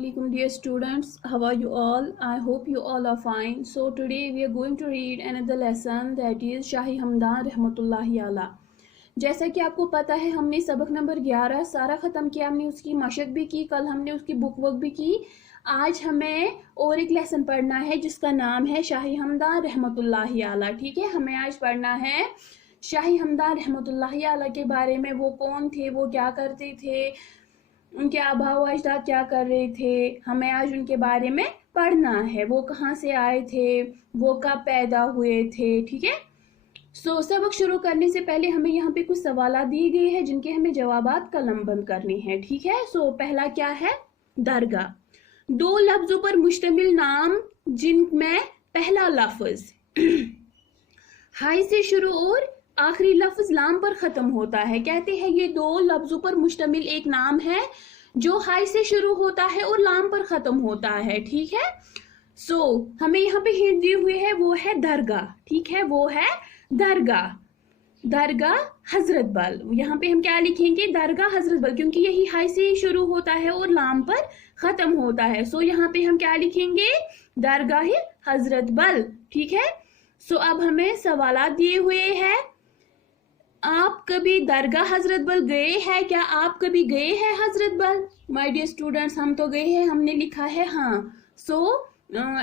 Assalamualaikum dear students, how are you all? I hope you all are fine. So today we are going to read another lesson, that is शाही हमदान रहमतुल्लाहि अलैह। जैसा कि आपको पता है हमने सबक नंबर 11 सारा ख़त्म किया, हमने उसकी मशक भी की, कल हमने उसकी बुक वर्क भी की। आज हमें और एक लेसन पढ़ना है जिसका नाम है शाही हमदान रहमतुल्लाहि अलैह। ठीक है, हमें आज पढ़ना है शाही हमदान रहमतुल्लाहि अलैह के बारे में। वो कौन थे, वो क्या करते थे, उनके आबा व अजदाद क्या कर रहे थे, हमें आज उनके बारे में पढ़ना है। वो कहाँ से आए थे, वो कब पैदा हुए थे। ठीक है, सबक शुरू करने से पहले हमें यहाँ पे कुछ सवाल दिए गए हैं जिनके हमें जवाबात कलम बंद करने हैं। ठीक है, पहला क्या है, दरगाह। दो लफ्जों पर मुश्तमिल नाम जिनमें पहला लफ्ज हाई से शुरू और आखिरी लफ्ज लाम पर खत्म होता है। कहते हैं ये दो लफ्जों पर मुश्तमिल एक नाम है जो हाई से शुरू होता है और लाम पर खत्म होता है। ठीक है, हमें यहाँ पे हिंट दिए हुए है, वो है दरगाह। ठीक है, वो है दरगाह, दरगाह हजरत बल। यहाँ पे हम क्या लिखेंगे, दरगाह हजरत बल, क्योंकि यही हाई से ही शुरू होता है और लाम पर खत्म होता है। यहाँ पे हम क्या लिखेंगे, दरगाह हजरत बल। ठीक है, अब हमें सवालात दिए हुए हैं। आप कभी दरगाह हजरत बल गए हैं क्या? आप कभी गए हैं हजरत बल? माय डियर स्टूडेंट्स, हम तो गए हैं, हमने लिखा है हाँ।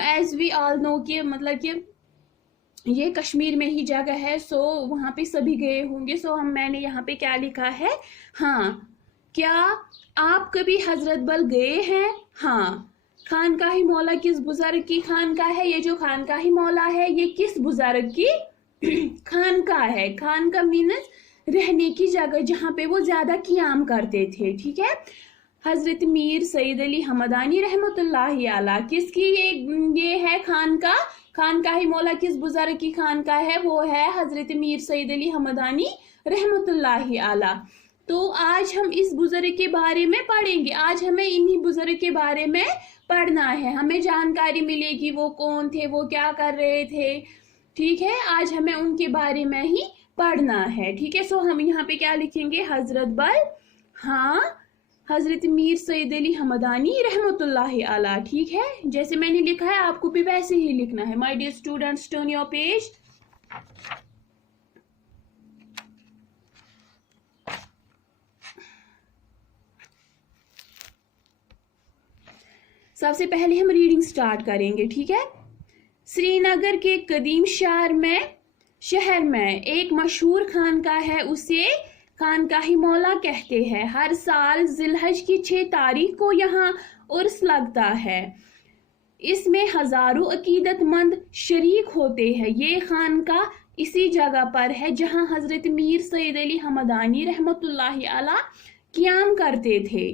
एज वी ऑल नो कि मतलब कि ये कश्मीर में ही जगह है, वहाँ पे सभी गए होंगे। मैंने यहाँ पे क्या लिखा है, हाँ। क्या आप कभी हजरत बल गए हैं? हाँ। खानकाही मौला किस बुजुर्ग की खानकाह है? ये जो खानकाही मौला है ये किस बुजुर्ग की खानकाह है। खानकाह मीन्स रहने की जगह जहाँ पे वो ज्यादा क़ियाम करते थे। ठीक है, हजरत मीर सईद अली हमदानी रहमतुल्लाहि अलैह किसकी ये है खानकाह। खानकाही मौला किस बुजुर्ग की खानकाह है? वो है हजरत मीर सईद अली हमदानी रहमतुल्लाहि अलैह। तो आज हम इस बुजुर्ग के बारे में पढ़ेंगे। आज हमें इन्हीं बुजुर्ग के बारे में पढ़ना है, हमें जानकारी मिलेगी वो कौन थे, वो क्या कर रहे थे। ठीक है, आज हमें उनके बारे में ही पढ़ना है। ठीक है, हम यहाँ पे क्या लिखेंगे, हजरत बल, हाँ, हजरत मीर सईद अली हमदानी रहमतुल्लाहि अलैह। ठीक है, जैसे मैंने लिखा है आपको भी वैसे ही लिखना है। My dear students, turn your page. सबसे पहले हम रीडिंग स्टार्ट करेंगे। ठीक है, श्रीनगर के कदीम शहर में एक मशहूर खानकाह है, उसे खानकाही मौला कहते हैं। हर साल जिलहज की 6 तारीख को यहाँ उर्स लगता है। इसमें हजारों अकीदतमंद शरीक होते हैं। ये खानकाह इसी जगह पर है जहाँ हजरत मीर सईद अली हमदानी रहमतुल्लाहि अलैह क़ियाम करते थे।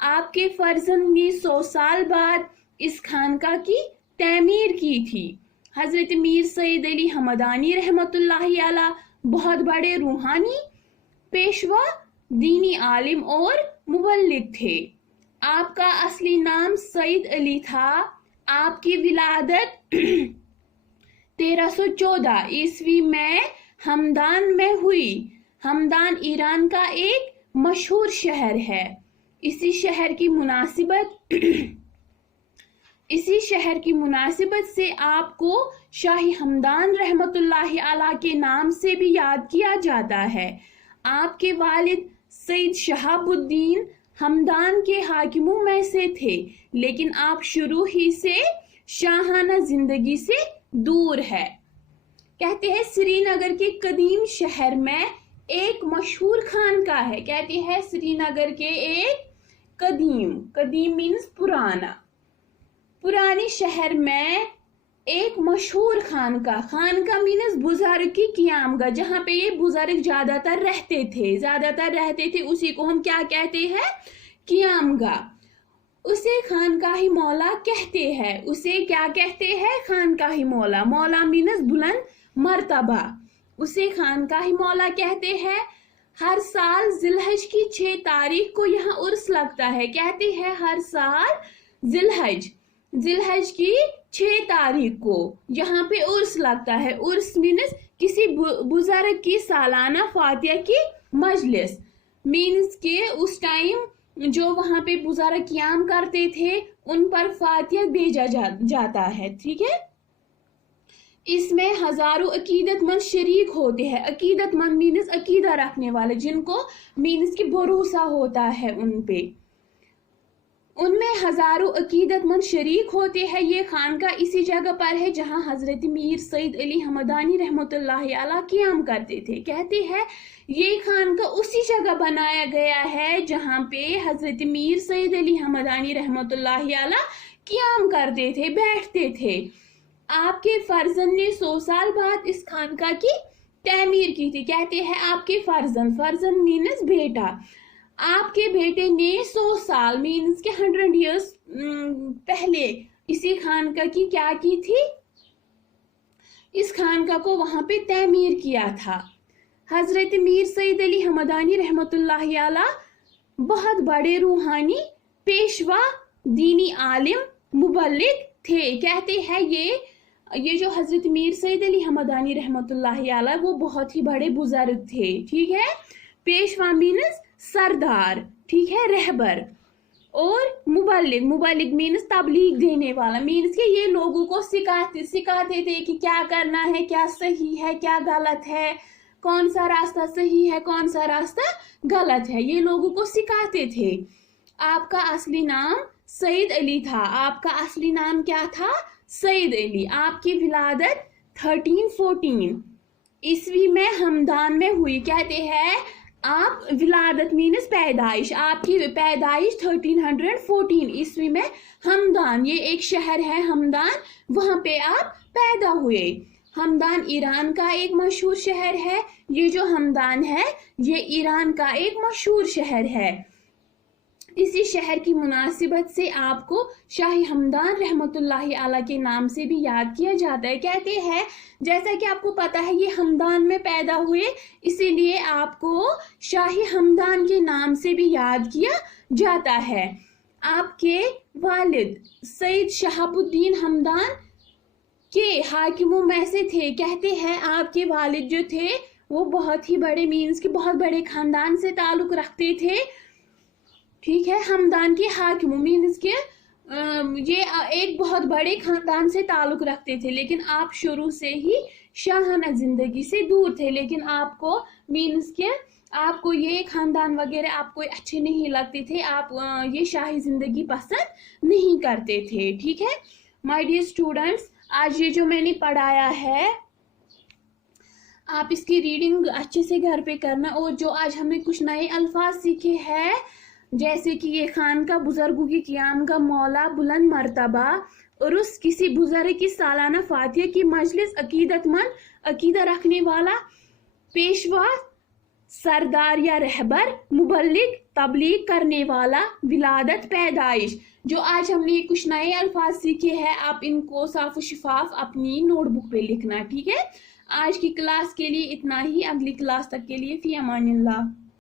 आपके फर्जंद ने 100 साल बाद इस खानकाह की तमीर की थी। हजरत मीर सईद अली हमदानी रहमतुल्लाहि अलैह बहुत बड़े रूहानी, पेशवा, दीनी आलिम और मुबल्लिग थे। आपका असली नाम सईद अली था। आपकी विलादत 1314 ईस्वी में हमदान में हुई। हमदान ईरान का एक मशहूर शहर है। इसी शहर की मुनासिबत से आपको शाही हमदान रहमतुल्लाहि अलैह के नाम से भी याद किया जाता है। आपके वालिद सईद शहाबुद्दीन हमदान के हाकिमों में से थे, लेकिन आप शुरू ही से शाहाना जिंदगी से दूर है। कहते हैं श्रीनगर के कदीम शहर में एक मशहूर खानकाह है। कहते हैं श्रीनगर के एक कदीम मीन्स पुराने शहर में एक मशहूर खानकाह मीन्स बुजुर्ग की क़ियामगाह, जहाँ पे ये बुजुर्ग ज्यादातर रहते थे, उसी को हम क्या कहते हैं, क़ियामगाह। उसे खानकाही मौला कहते हैं। उसे क्या कहते हैं, खानकाही मौला। मौला मीन्स बुलंद मर्तबा, उसे खानकाही मौला कहते हैं। हर साल जिलहज की 6 तारीख को यहाँ उर्स लगता है। कहते हैं हर साल जिलहज की 6 तारीख को यहाँ पे उर्स लगता है। उर्स मीन्स किसी बुजुर्ग की सालाना फातिया की मजलिस, मीन्स के उस टाइम जो वहां पे बुजुर्ग क़ियाम करते थे उन पर फातिया भेजा जाता है। ठीक है, इसमें हजारों अकीदतमंद शरीक होते हैं। अकीदतमंद मीन्स अकीदा रखने वाले, जिनको मीन्स की भरोसा होता है उन पे। उनमें हजारों अकीदतमंद शरीक होते हैं। ये खानका इसी जगह पर है जहां हजरत मीर सईद अली हमदानी रहमतुल्लाहि अलैह क़याम करते थे। कहते हैं ये खानका उसी जगह बनाया गया है जहां पे हजरत मीर सईद अली हमदानी रहमतुल्लाहि अलैह क़याम करते थे, बैठते थे। आपके फर्जंद ने 100 साल बाद इस खानका की तमीर की थी। कहते हैं आपके फर्जंद मीन्स बेटा, आपके बेटे ने 100 साल मीन्स के 100 ईयर्स पहले इसी खानका की क्या की थी, इस खानका को वहां पे तमीर किया था। हजरत मीर सईद अली हमदानी रहमतुल्लाहि अलैह बहुत बड़े रूहानी पेशवा, दीनी आलिम, मुबल्लिग थे। कहते हैं ये जो हजरत मीर सईद अली हमदानी रहमतुल्लाहि अलैह वो बहुत ही बड़े बुजुर्ग थे। ठीक है, पेशवा मीन्स सरदार, ठीक है, रहबर, और मुबल्लिग मीन्स तबलीग देने वाला, मीन्स कि ये लोगों को सिखाते थे कि क्या करना है, क्या सही है, क्या गलत है, कौन सा रास्ता सही है, कौन सा रास्ता गलत है, ये लोगों को सिखाते थे। आपका असली नाम सईद अली था। आपका असली नाम क्या था? सईद अली। आपकी विलादत 1314 ईस्वी में हमदान में हुई। कहते हैं आप विलादत मीन्स पैदाइश, आपकी पैदाइश 1314 ईस्वी में हमदान, ये एक शहर है हमदान, वहां पे आप पैदा हुए। हमदान ईरान का एक मशहूर शहर है। ये जो हमदान है ये ईरान का एक मशहूर शहर है। इसी शहर की मुनासिबत से आपको शाही हमदान रहमतुल्लाहि अलैह के नाम से भी याद किया जाता है। कहते हैं जैसा कि आपको पता है ये हमदान में पैदा हुए, इसीलिए आपको शाही हमदान के नाम से भी याद किया जाता है। आपके वालिद सईद शहाबुद्दीन हमदान के हाकिमों में से थे। कहते हैं आपके वालिद जो थे वो बहुत ही बड़े मीन्स के बहुत बड़े खानदान से ताल्लुक रखते थे। ठीक है, हमदान के हाकिमों मीन्स के ये एक बहुत बड़े खानदान से ताल्लुक रखते थे, लेकिन आप शुरू से ही शाहाना जिंदगी से दूर थे। लेकिन आपको मीन्स के आपको ये खानदान वगैरह आपको अच्छे नहीं लगते थे, आप ये शाही जिंदगी पसंद नहीं करते थे। ठीक है माय डियर स्टूडेंट्स, आज ये जो मैंने पढ़ाया है आप इसकी रीडिंग अच्छे से घर पे करना। और जो आज हमने कुछ नए अल्फाज सीखे हैं, जैसे कि ये खान का बुजुर्गों की क़याम का मौला बुलंद मर्तबा, उर्स किसी बुजुर्ग की सालाना फातिया की मजलिस, अकीदतमंद अकीदा रखने वाला, पेशवा सरदार या रहबर, मुबल्लिग तबलीग करने वाला, विलादत पैदाइश। जो आज हमने कुछ नए अल्फाज सीखे हैं आप इनको साफ शिफाफ अपनी नोटबुक पे लिखना। ठीक है, आज की क्लास के लिए इतना ही। अगली क्लास तक के लिए फी अमानिल्लाह।